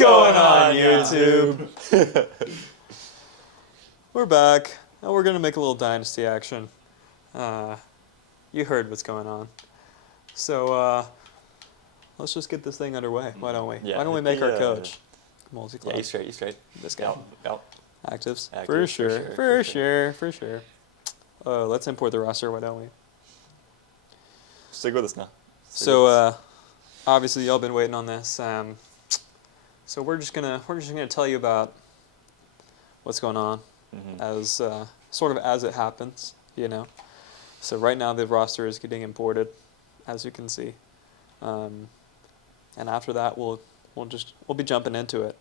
going on, YouTube? We're back, and we're going to make a little Dynasty action. You heard what's going on. So, let's just get this thing underway. Why don't we? Yeah, Why don't we make our coach? Multi-club. Yeah, you straight. This guy. Yep. Actives. Active, For sure. Let's import the roster, why don't we? Stick with us now. Obviously y'all been waiting on this. So we're just gonna tell you about what's going on as sort of as it happens, you know. So right now the roster is getting imported, as you can see, and after that we'll be jumping into it.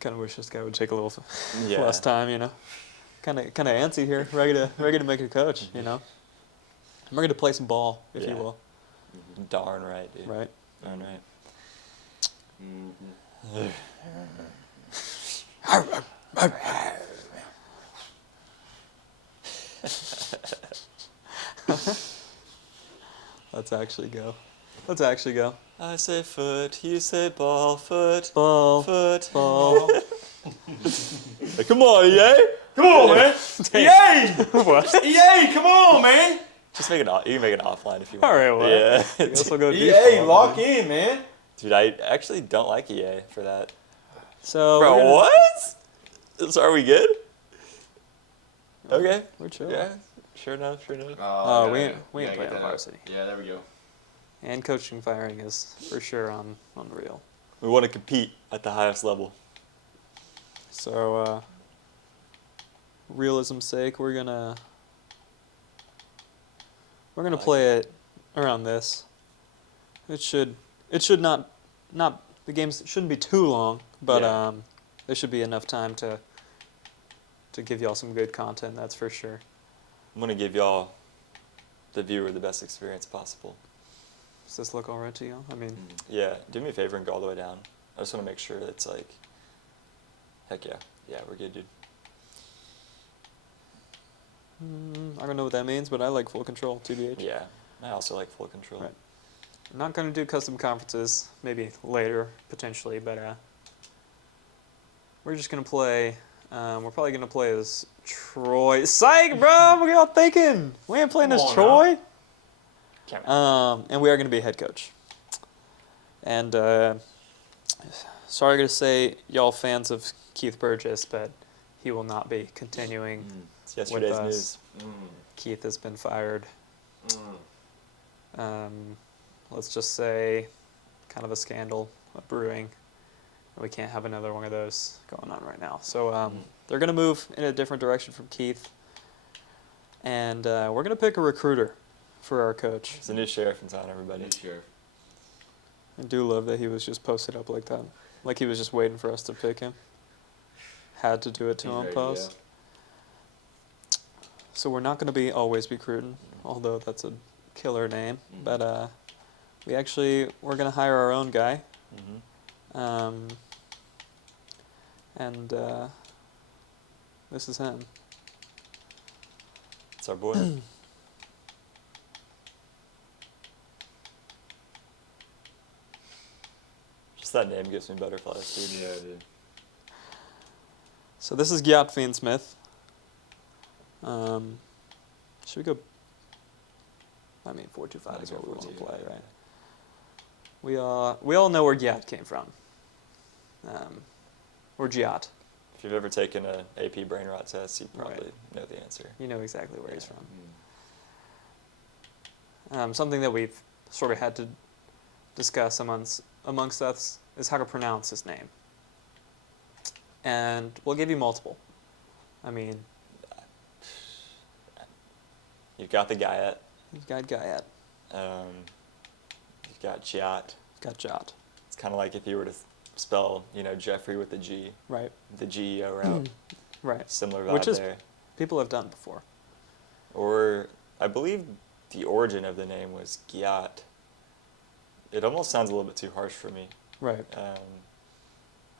Kind of wish this guy would take a little less time, you know. Kind of antsy here, ready to make a coach, you know. I'm ready to play some ball, if you will. Darn right, dude. Right. Darn right. Let's actually go. I say foot, you say ball, foot. Ball. Foot. Ball. Hey, come on, EA. Come on, man. EA! What? EA, come on, man. Just make it you can make it offline if you want. All right, well. Yeah. I guess we'll go EA, default, lock man. in, man. Dude, I actually don't like EA for that. So Bro, what? So are we good? Okay. We're chill. Yeah. Sure enough. We ain't playing on varsity. Yeah, there we go. And coaching firing is for sure unreal. We want to compete at the highest level. So realism's sake, we're gonna play it around this. It should not the games shouldn't be too long, but there should be enough time to give y'all some good content, that's for sure. I'm gonna give y'all, the viewer, the best experience possible. Does this look all right to y'all? I mean, Yeah, do me a favor and go all the way down. I just want to make sure it's like, heck yeah. Yeah, we're good, dude. I don't know what that means, but I like full control, TBH. Yeah, I also like full control. Right. I'm not going to do custom conferences, maybe later, potentially, but we're just going to play, we're probably going to play as Troy. Psych, bro! What are y'all thinking? We ain't playing as Troy. And we are going to be head coach. And sorry to say, y'all fans of Keith Burgess, but he will not be continuing It's yesterday's with news. us. Keith has been fired. Let's just say kind of a scandal brewing. We can't have another one of those going on right now. So they're going to move in a different direction from Keith. And we're going to pick a recruiter for our coach. It's a new sheriff in town, everybody. New sheriff. I do love that he was just posted up like that. Like he was just waiting for us to pick him. Had to do it to him post. So we're not going to be always be Cruden, although that's a killer name. But we're going to hire our own guy. And this is him. It's our boy. Just that name gives me butterflies, dude. Yeah, dude. So this is Gyat Fiend-Smith. Should we go? I mean, 4-2-5 is what we want to play, right? We all know where Gyat came from. Or Gyat. If you've ever taken an AP brain rot test, you probably know the answer. You know exactly where he's from. Something that we've sort of had to discuss amongst us is how to pronounce his name. And we'll give you multiple. I mean, You've got the Guyat. you've got Gyat, You've got Giat. you've got Jot, It's kind of like if you were to spell, Jeffrey with the G, right? the GEO route. Right. Similar vibe Which is there. people have done before. Or I believe the origin of the name was Gyat. It almost sounds a little bit too harsh for me. Right.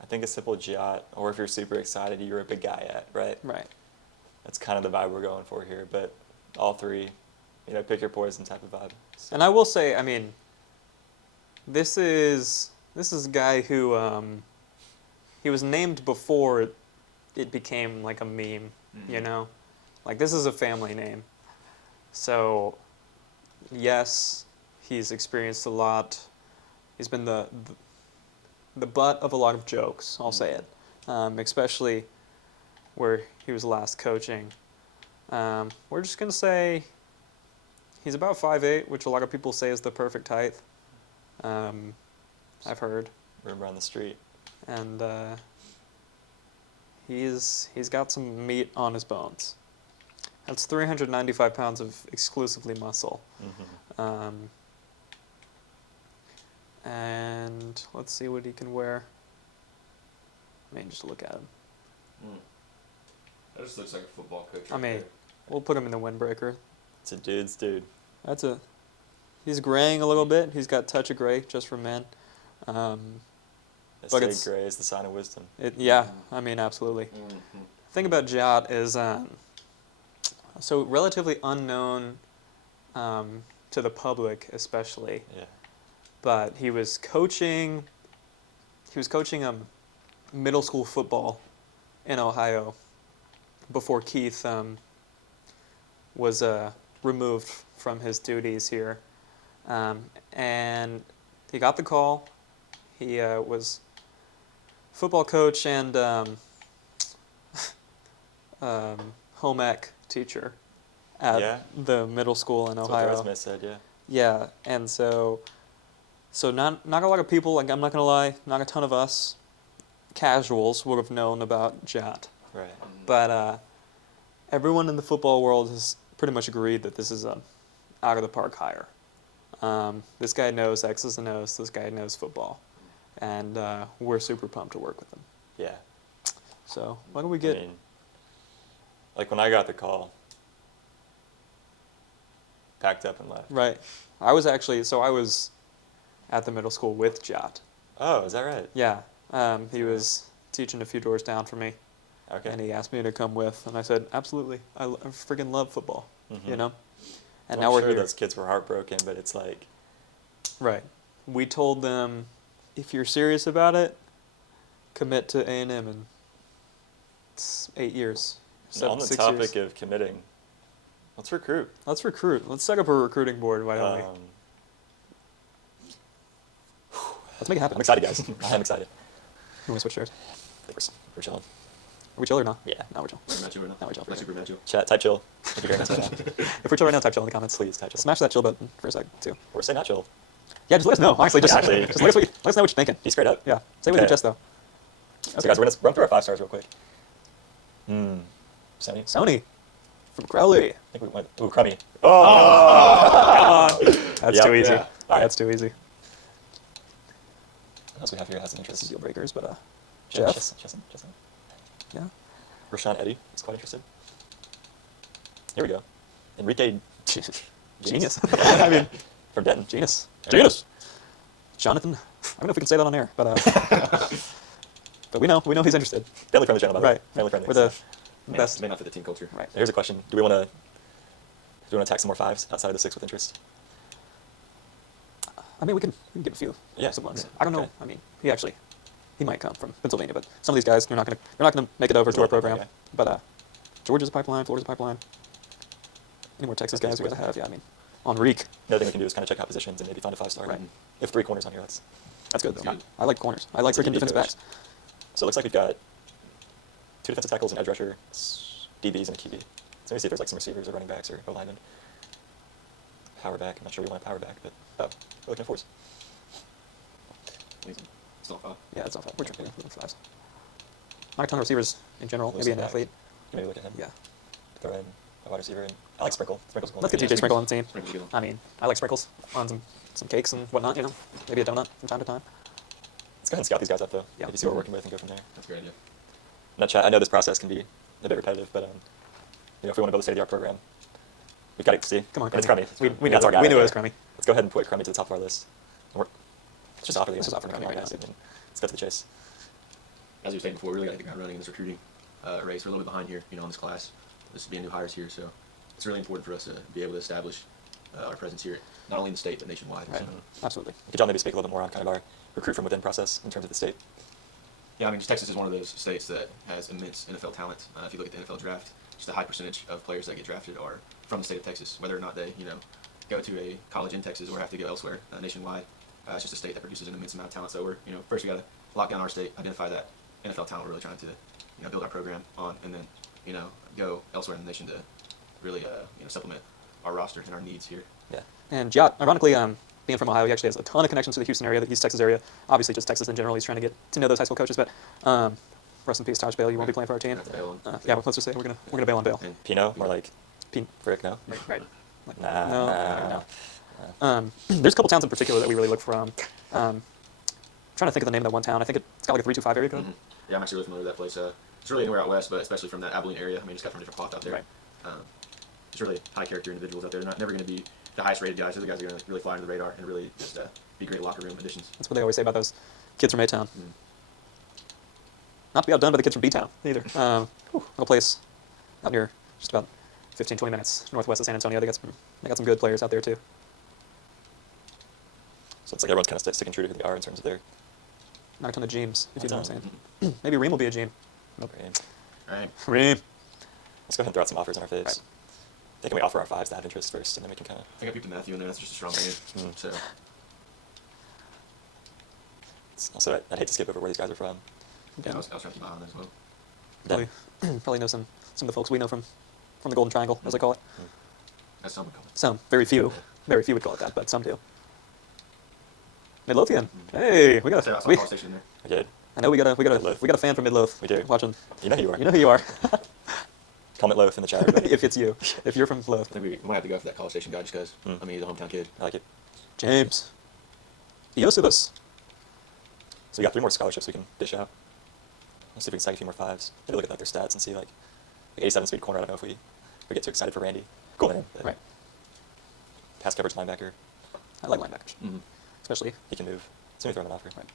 I think a simple Giat, or if you're super excited, you rip a Guyat, right? Right. That's kind of the vibe we're going for here. But all three, pick your poison type of vibe. So, And I will say, I mean, this is This is a guy who he was named before it became like a meme, you know? Like, this is a family name. So, yes, he's experienced a lot. He's been the butt of a lot of jokes, I'll say it, especially where he was last coaching. We're just going to say he's about 5'8", which a lot of people say is the perfect height. I've heard. Room around the street. And he's got some meat on his bones. That's 395 pounds of exclusively muscle. And let's see what he can wear. I mean, just look at him. That just looks like a football coach. I mean, we'll put him in the windbreaker. It's a dude's dude. He's graying a little bit. He's got a touch of gray just for men. They But say gray is the sign of wisdom. Yeah, I mean, absolutely. The thing about Jot is so relatively unknown to the public, especially. Yeah. But he was coaching middle school football in Ohio before Keith was removed from his duties here. And he got the call. He was football coach and home ec teacher at the middle school in That's Ohio. what the resume said, yeah. Yeah, and so not a lot of people, like, I'm not gonna lie, not a ton of us casuals would have known about Jot. Right. But everyone in the football world has pretty much agreed that this is a out of the park hire. This guy knows X's and O's. This guy knows football, and we're super pumped to work with him. Yeah. So why don't we get? I mean, like when I got the call, packed up and left. Right. I was at the middle school with Jot. Oh, is that right? Yeah. He was teaching a few doors down from me. Okay. And he asked me to come with, and I said, absolutely. I freaking love football, you know? And Well, now I'm we're sure here. those kids were heartbroken, but it's like... Right. We told them, if you're serious about it, commit to A&M, and it's 8 years. on the 6 topic years. of committing, let's recruit. Let's recruit. Let's set up a recruiting board, why don't we? Let's make it happen. I'm excited, guys. I am excited. You want to switch chairs? I think we're chilling. Are we chill or not? Yeah. No, we're chill. No, we're chill. Like super chill. Chat, type chill. If you're hearing us right now. If we're chill right now, type chill in the comments. Please, type chill. Smash that chill button for a sec, too. Or say not chill. Yeah, just let us know. Honestly, just, Actually. just let us know what you're thinking. Be straight up. Yeah. Say it with your chest, though. So guys, we're going to run through our 5 stars real quick. Sony. Sony from Crowley. I think we went... Ooh, crummy. Come on. That's Yep. too easy. Yeah. All right. That's too easy. What else we have here has an interest? Deal breakers, but Jeff. Jeff. Yeah. Rashawn Eddy is quite interested. Here we go. Enrique Genius. I mean, from Denton. genius. Genius. Jonathan. I don't know if we can say that on air, but but we know he's interested. Family friendly channel, by the way. Right. Family friendly. We're the May best. not fit the team culture. Right. Here's a question. Do we want to attack some more 5s outside of the 6 with interest? I mean, we can give a few. Yeah. Some ones. Yeah. I don't know. Okay. I mean, he might come from Pennsylvania, but some of these guys, they're not gonna make it over to our program. Okay. But Georgia's a pipeline. Florida's a pipeline. Any more Texas guys we gotta have? Yeah, I mean, Enrique. Another thing we can do is kind of check out positions and maybe find a 5-star. Right. If 3 corners on here, that's That's good though. Good. I like corners. I like That's a freaking good defensive coach. backs. So it looks like we've got 2 defensive tackles, an edge rusher, DBs, and a QB. So maybe see if there's like some receivers or running backs or O-linemen. Power back. I'm not sure we want a power back, but we're looking at 4s. Amazing. It's not 5. Yeah, it's not five. We're looking for fives. Not a ton of receivers in general. Close Maybe an back. athlete. Maybe look at him. Yeah. Throw in a wide receiver. And I like Sprinkle. Sprinkle's cool. Let's get Yeah, TJ Sprinkle on the team. Sprinkle's good. I mean, I like sprinkles on some cakes and whatnot. You know, maybe a donut from time to time. Let's go ahead and scout these guys up, though. Yeah. Maybe see what we're working with and go from there. That's a great idea. Now, chat, I know this process can be a bit repetitive, but if we want to build a state-of-the-art program, we've got to see. Come on, And it's Crummy. We That's knew our guy. we knew it right was there. crummy. Let's go ahead and put Crummy to the top of our list. And let's just offer the Let's just offer Crummy right now. Let's go to the chase. As you were saying before, we really got to hit the ground running in this recruiting race. We're a little bit behind here, on this class. This is being new hires here, so it's really important for us to be able to establish our presence here not only in the state, but nationwide. Right. So. Absolutely. Could y'all maybe speak a little bit more on kind of our recruit from within process in terms of the state? Yeah, I mean, just Texas is one of those states that has immense NFL talent. If you look at the NFL draft, just a high percentage of players that get drafted are from the state of Texas, whether or not they, go to a college in Texas or have to go elsewhere nationwide. It's just a state that produces an immense amount of talent. So we're, first we got to lock down our state, identify that NFL talent we're really trying to, build our program on, and then, go elsewhere in the nation to really, supplement our roster and our needs here. Yeah. And Jot, ironically, being from Ohio, he actually has a ton of connections to the Houston area, the East Texas area. Obviously, just Texas in general. He's trying to get to know those high school coaches. But rest in peace, Taj Bale. You won't be playing for our team. Yeah, well, let's just say we're gonna bail on Bale. And Pino, more like Frick, no? Right. Nah. There's a couple towns in particular that we really look for. Trying to think of the name of that one town. I think it's got like a 325 area code. Mm-hmm. Yeah, I'm actually really familiar with that place. It's really anywhere out west, but especially from that Abilene area. I mean, it's got from a different cloth out there. Right. It's really high character individuals out there. They're never going to be the highest rated guys. They're the guys that are going to really fly under the radar and really just be great locker room additions. That's what they always say about those kids from A-Town. Mm. Not to be outdone by the kids from B-Town either. Little place out near just about 15, 20 minutes northwest of San Antonio. They got some good players out there too. So it's like everyone's kind of sticking true to who they are in terms of their... Not a ton of Jeems, if you know what I'm saying. Mm-hmm. Maybe Reem will be a Jeem. Nope. All right. Reem. Let's go ahead and throw out some offers in our face. Right. I think we offer our fives to have interest first, and then we can kind of... I think I peeped Matthew in there. That's just a strong name. So. Also, I'd hate to skip over where these guys are from. Yeah, I was trying to keep my eye on that as well. Probably know some of the folks we know from the Golden Triangle, as I call it. As some would call it. Some, very few would call it that, but some do. Midlothian. Hey, we got I saw a we, conversation in there. I did. I know we got a Midloth. fan from Midloth. We do. Watching. You know who you are. You know who you are. Comment Loaf in the chat, everybody. If it's you. If you're from Loth. I think we might have to go for that College Station guy just because, I mean, he's a hometown kid. I like it. James. Iosibus. So we got 3 more scholarships we can dish out. Let's see if we can stack a few more fives. Maybe look at their stats and see, like 87 speed corner. I don't know if we get too excited for Randy. Cool man. Right. Pass coverage linebacker. I like linebackers. Mm-hmm. Especially. He can move. So we throw him an offer. Right.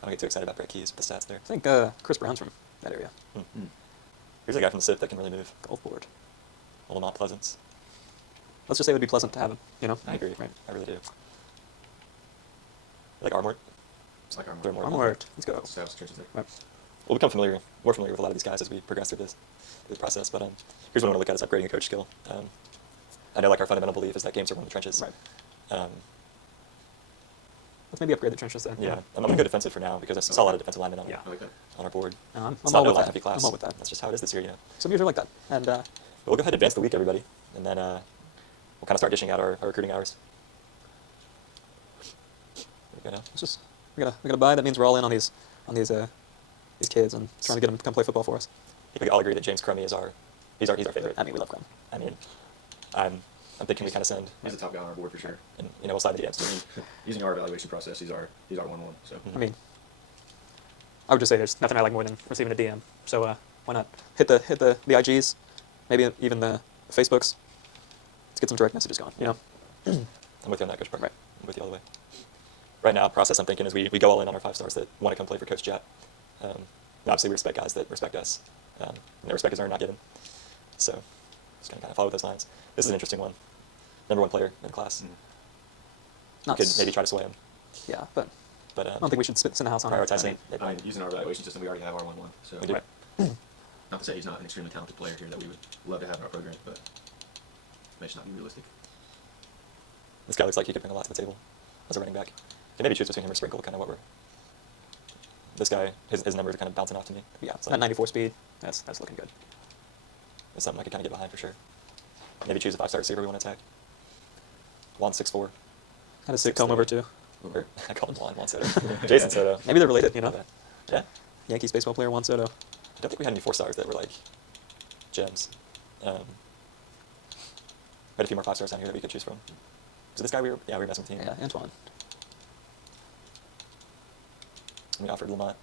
I don't get too excited about Brett Keys with the stats there. I think Chris Brown's from that area. Mm-hmm. Here's a guy from the SIP that can really move. Golf board. Old Mont Pleasance. Let's just say it would be pleasant to have him, you know? I agree. Right. I really do. You like Armort? It's like They're more Onward. Let's go. South churches there. Right. We'll become more familiar with a lot of these guys as we progress through the process. But here's what I want to look at is upgrading a coach skill. I know like our fundamental belief is that games are won in the trenches. Right. Let's maybe upgrade the trenches then. Yeah, I'm going to go defensive for now because I saw a lot of defensive linemen Yeah. I like that. on our board. I'm It's all not with no that. heavy class. I'm all with that. That's just how it is this year, you know. Some years are like that. And But we'll go ahead and advance the week, everybody, and then we'll kind of start dishing out our recruiting hours. There we go now. it's just we gotta buy. That means we're all in on these kids and trying to get them to come play football for us. I think we all agree that James Crummy is our favorite. I mean, we love Crum. I mean, I'm thinking we kind of send, He's the top guy on our board for sure. and we'll slide the DMs. I mean, using our evaluation process, he's our 1-1. So. I mean, I would just say there's nothing I like more than receiving a DM. So why not hit the IGs, maybe even the Facebooks. Let's get some direct messages going. You know. I'm with you on that, Coach Park. Right. I'm with you all the way. Right now, process I'm thinking is we go all in on our 5 stars that want to come play for Coach Jet. Obviously, we respect guys that respect us. And their respect is earned, not given. So, just going to kind of follow those lines. This is an interesting one. #1 player in the class. Not We could maybe try to sway him. Yeah, but But I don't think we should send a house on prioritize it. him. I mean, using our evaluation system, we already have our 1-1. So. We do. Right. Not to say he's not an extremely talented player here that we would love to have in our program, but may just not be realistic. This guy looks like he could bring a lot to the table as a running back. Can maybe choose between him or Sprinkle, kind of what we're... This guy, his numbers are kind of bouncing off to me. Yeah, It's that like, 94 speed. That's looking good. it's something I could kind of get behind for sure. Maybe choose a 5-star receiver we want to attack. Juan 6'4". Had a sick comb over too. Or, I call him Juan Soto. Jason Soto. Maybe they're related. You know. Yeah. Yankees baseball player Juan Soto. I don't think we had any 4-stars that were like gems. We had a few more 5-stars down here that we could choose from. So this guy we were messing with team. Yeah, Antoine. We offered Lamont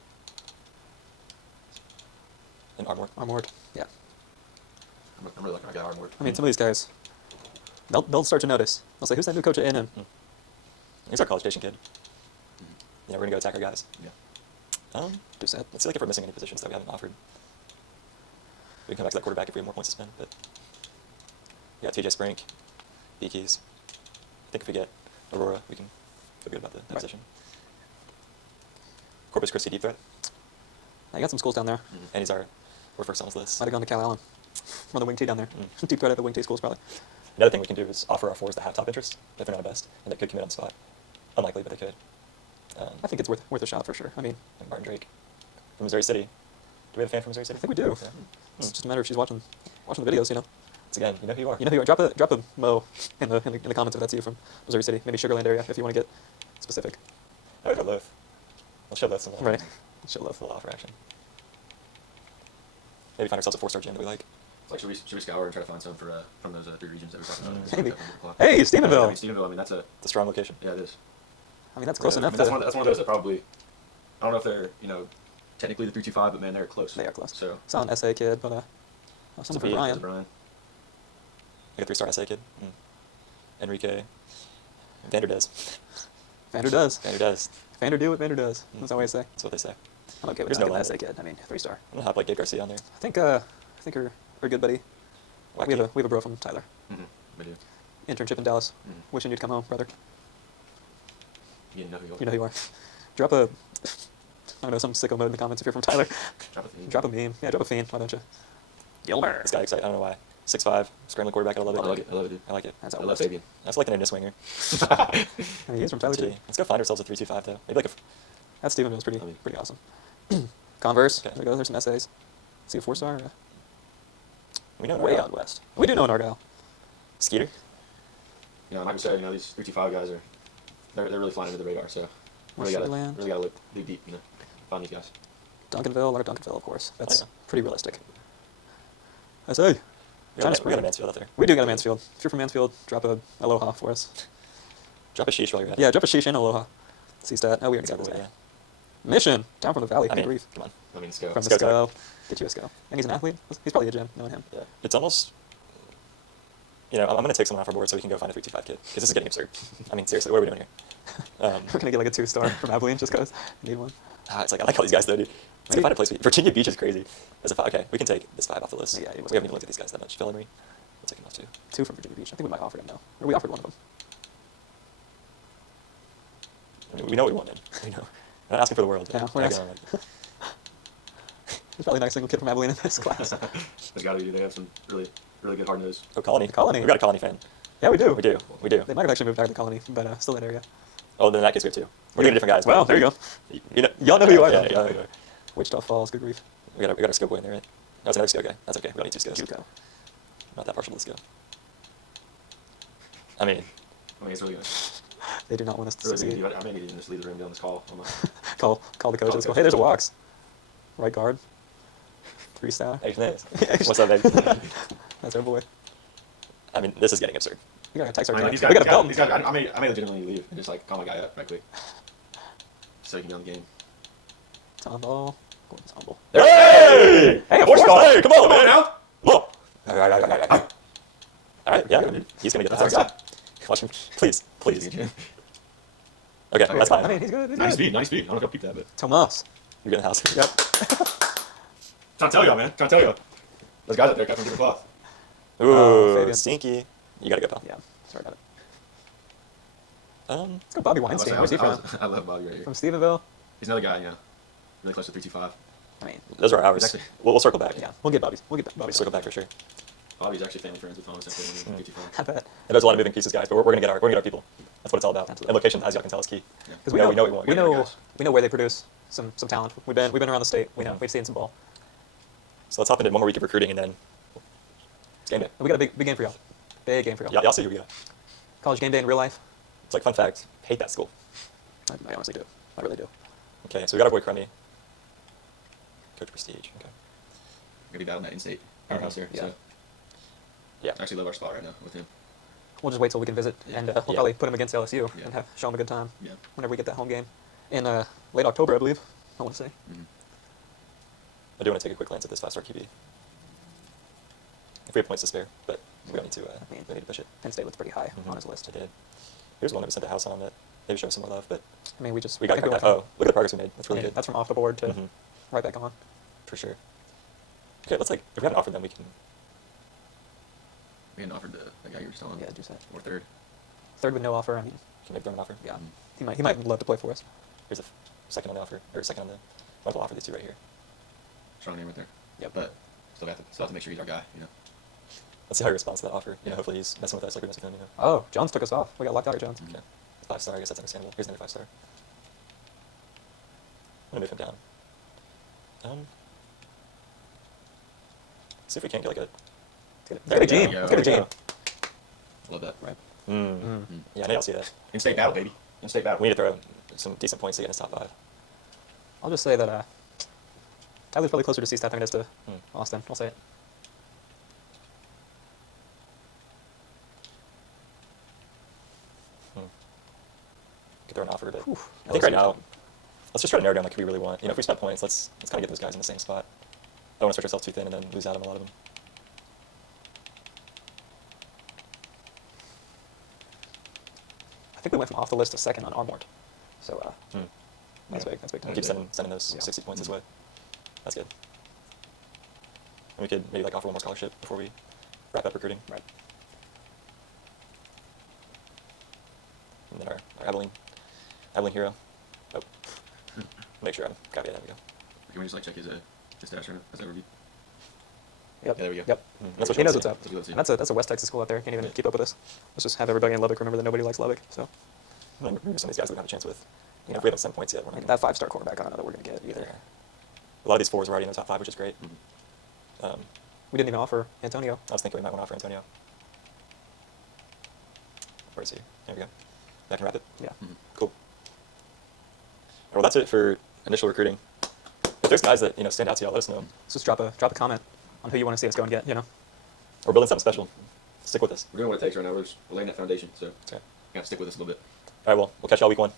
and Armor. Armored. Yeah. I'm really liking our guy Armwood. I mean, some of these guys, they'll start to notice. They'll say, "Who's that new coach at A&M?" He's our College Station kid. Yeah, we're gonna go attack our guys. Yeah. Do set. Let's see like if we're missing any positions that we haven't offered. We can come back to that quarterback if we have more points to spend. But we got TJ Sprink, B keys. I think if we get Aurora, we can feel good about the position. Corpus Christi deep threat. I got some schools down there. And he's we're first on his list. Might have gone to Cal Allen. Run the wing T down there. Deep threat at the wing T schools probably. Another thing we can do is offer our fours the half top interest if they're not a best, and they could commit on the spot. Unlikely, but they could. I think it's worth a shot for sure. I mean, And Martin Drake from Missouri City. Do we have a fan from Missouri City? I think we do. Yeah. It's just a matter of she's watching the videos, you know. Once again, you know who you are. You know who you are. Drop a mo in the comments if that's you from Missouri City, maybe Sugarland area if you want to get specific. I would go Loaf. We'll show Loaf some love. Right. Show love. A little offer action. Maybe find ourselves a 4-star gym that we like. Like, should we scour and try to find some for from those 3 regions that we talked about? Maybe. Up on the clock? Hey, I Stephenville. mean, Stephenville. I mean, that's a It's a strong location. yeah, it is. I mean, that's close I enough. mean, that's to- one of those that probably. I don't know if they're technically the 325, but man, they're close. They are close. So It's not an SA kid, but something for B. Brian. it's Brian. Like a 3-star SA kid. Enrique. Vander does. Vander does. Vander does. Vander do what Vander does. That's what I say. That's what they say. I'm okay with There's that. no An SA limit. kid. I mean, 3-star. I'm gonna hop like Gabe Garcia on there. I think our good buddy. We have a bro from Tyler. Mm-hmm. We do. Internship in Dallas. Mhm. Wishing you'd come home, brother. You know who you are. You know who you are. Drop a, I don't know, some sicko mode in the comments if you're from Tyler. Drop a theme. Drop a meme. Yeah, drop a fiend. Why don't you? Gilbert. This guy excited. I don't know why. 6'5", scrambling quarterback. I love it. I like it. I love it, dude. I like it. That's I out love west. Fabian. That's like an inner swinger. I mean, he's from Tyler too. Let's go find ourselves a 3-2-5 though. Maybe like a. That Stephenville's I mean- pretty awesome. Converse. Okay. There we go. There's some essays. See a 4-star. We know Way Argyle. out west. We do know an Argyle. Skeeter. Like we said, these 325 guys they're really flying under the radar. So really Sugarland. gotta look deep, find these guys. Duncanville, or Duncanville, of course. That's yeah. pretty realistic. SA. We got a Mansfield out there. We do got a Mansfield. If you're from Mansfield, drop a aloha for us. Drop a sheesh while you're at it. Yeah, drop a sheesh and aloha. See stat. Oh, we already got this. Yeah. Mission. Down from the valley. I Good mean, grief. come on. I mean, let's go. From the Let's go, SCO. Get you a SCO. And he's an athlete. He's probably a gym, knowing him. Yeah. It's almost. I'm going to take someone off our board so we can go find a 325 kid. Because this is getting absurd. I mean, seriously, what are we doing here? We're going to get like a 2-star from Abilene just because we need one. It's like, I like all these guys though, dude. Let's go find a place. Virginia Beach is crazy. As a 5, okay, we can take this 5 off the list. Yeah, we haven't even looked at these guys that much. Phil Henry. We'll take him off too. 2 from Virginia Beach. I think we might offer him now. Or we offered one of them. I mean, we know what we wanted. We know. We're not asking for the world. Yeah, we're not- There's probably not a single kid from Abilene in this class. There's gotta be. They have some really good hard nose. Oh, Colony. The Colony. We got a Colony fan. Yeah, we do. We do. We do. They might have actually moved back to the colony, but still that area. Oh, then in that case we have 2. We're doing different guys. Well, but- there you go. You know, Y'all know who you are, Yeah, though. yeah, yeah. Wichita Falls, good grief. We got our skill boy in there, right? No, it's another skill guy. That's okay. We don't need 2 skills. Juco. Not that partial to skill. I mean, It's really good. They do not want us to Really succeed. good. I may need to just leave the room down this call. Call the coach. Let's go. Hey, there's a walks. Right guard. 3-star. hey, nice. What's up, baby? That's our boy. I mean, this is getting absurd. We got a text our I mean, guy. these We guys, got a belt. these guys, I may legitimately leave and just like call my guy up right quick, so he can be on the game. Tom Ball. Gordon's humble. Hey! Hey, a 4-star! Hey, come on, man! now. Whoa! Alright, yeah, he's gonna get the That's 4-star. Watch him. Please. Okay, that's fine. I mean, he's good. Nice speed. I don't know if I'll keep that, but Tomas. You're getting the house. Yep. trying to tell y'all, man. Trying to tell y'all. Those guys out there cut from different cloth. Ooh, Fabian. stinky. You gotta go, pal. Yeah. Sorry about it. Um, Let's go Bobby Weinstein. Where's he from? I love Bobby right here. From Stephenville. He's another guy, really close to 325. I mean, those are ours. Exactly. We'll circle back. yeah. We'll get Bobby's. We'll get We'll Bobby's. circle back for sure. Bobby's actually family friends with Thomas at 325. I bet. And there's a lot of moving pieces, guys, but we're gonna get our people. That's what it's all about. Absolutely. And location, as y'all can tell, is key. Because we know we want. we Get rid of know guys. we know where they produce some talent. We've been around the state. We know. Mhm. We've seen some ball. So let's hop into one more week of recruiting, and then it's game day. And we got a big game for y'all. Big game for y'all. Y'all see who we got. College game day in real life. It's like fun fact. Hate that school. I honestly do. I really do. Okay, so we got our boy Crummy. Coach Prestige. Okay. Gonna be battling that in-state powerhouse here. Yeah. So Yeah. I actually love our spot right now with him. We'll just wait till we can visit, and we'll Yeah. probably put him against LSU Yeah. and show him a good time Yeah. whenever we get that home game in late October, I believe. I want to say. Mm-hmm. I do want to take a quick glance at this 5-star QB. If we have points to spare, but we don't need to. I mean, we need to push it. Penn State looks pretty high Mhm. on his list. I did. Here's one that we sent a house on that maybe show some more love, but I mean, we just we got I think cracked we out. went Oh, look at the progress we made. That's from- really I mean, good. That's from off the board to Mhm. right back on. For sure. Okay, let's if we haven't offered them, we can We hadn't offered the guy you were just telling. Yeah, do that. Or third. Third with no offer. I mean, Can maybe throw him an offer. yeah, he might love to play for us. Here's a second on the offer, or second on the rental offer. These two right here. Strong name right there. Yep. But still have to make sure he's our guy. You know. Let's see how he responds to that offer. You know, hopefully he's messing with us like we're messing with him. You know. Oh, Jones took us off. We got locked out of Jones. Okay. 5-star. I guess that's understandable. Here's another 5-star. I'm gonna move him down. See if we can't get like a. There we go. go. Let's get a Gene. I love that. Right. Yeah, I know. I'll see that. In-state battle, baby. In-state battle. We need to throw some decent points to get in his top 5. I'll just say that Tyler's probably closer to C-Staff than it is to Austin. I'll say it. Could throw an offer, but Whew. I think right now, let's just try to narrow down like who we really want. You know, if we spend points, let's kind of get those guys in the same spot. I don't want to stretch ourselves too thin and then lose out on a lot of them. I think we went from off the list to second on Armored. So that's Yeah. big. That's big. And keep sending those 60 points his way. That's good. And we could maybe like offer one more scholarship before we wrap up recruiting. Right. And then our Abilene hero. Oh, make sure I'm copy. There we go. Can we just like check his stats right as overview? Yep. Yeah, there we go. Yep. That's what He you knows want what's to up. That's what we And that's a West Texas school out there. Can't even keep up with us. Let's just have everybody in Lubbock remember that nobody likes Lubbock. So see. And maybe some of these guys we don't have a chance with. You know, if we haven't sent points yet, we're not that 5-star quarterback, I don't know that we're gonna get either. A lot of these 4s were already in the top 5, which is great. We didn't even offer Antonio. I was thinking we might want to offer Antonio. Where is he? There we go. Back and wrap it. Yeah. Cool. Well, that's it for initial recruiting. If there's guys that stand out to y'all, let us know. Let's just drop a comment on who you want to see us go and get. We're building something special. Stick with us. We're doing what it takes right now. We're laying that foundation, so Okay. gotta stick with us a little bit. All right. Well, we'll catch y'all week 1.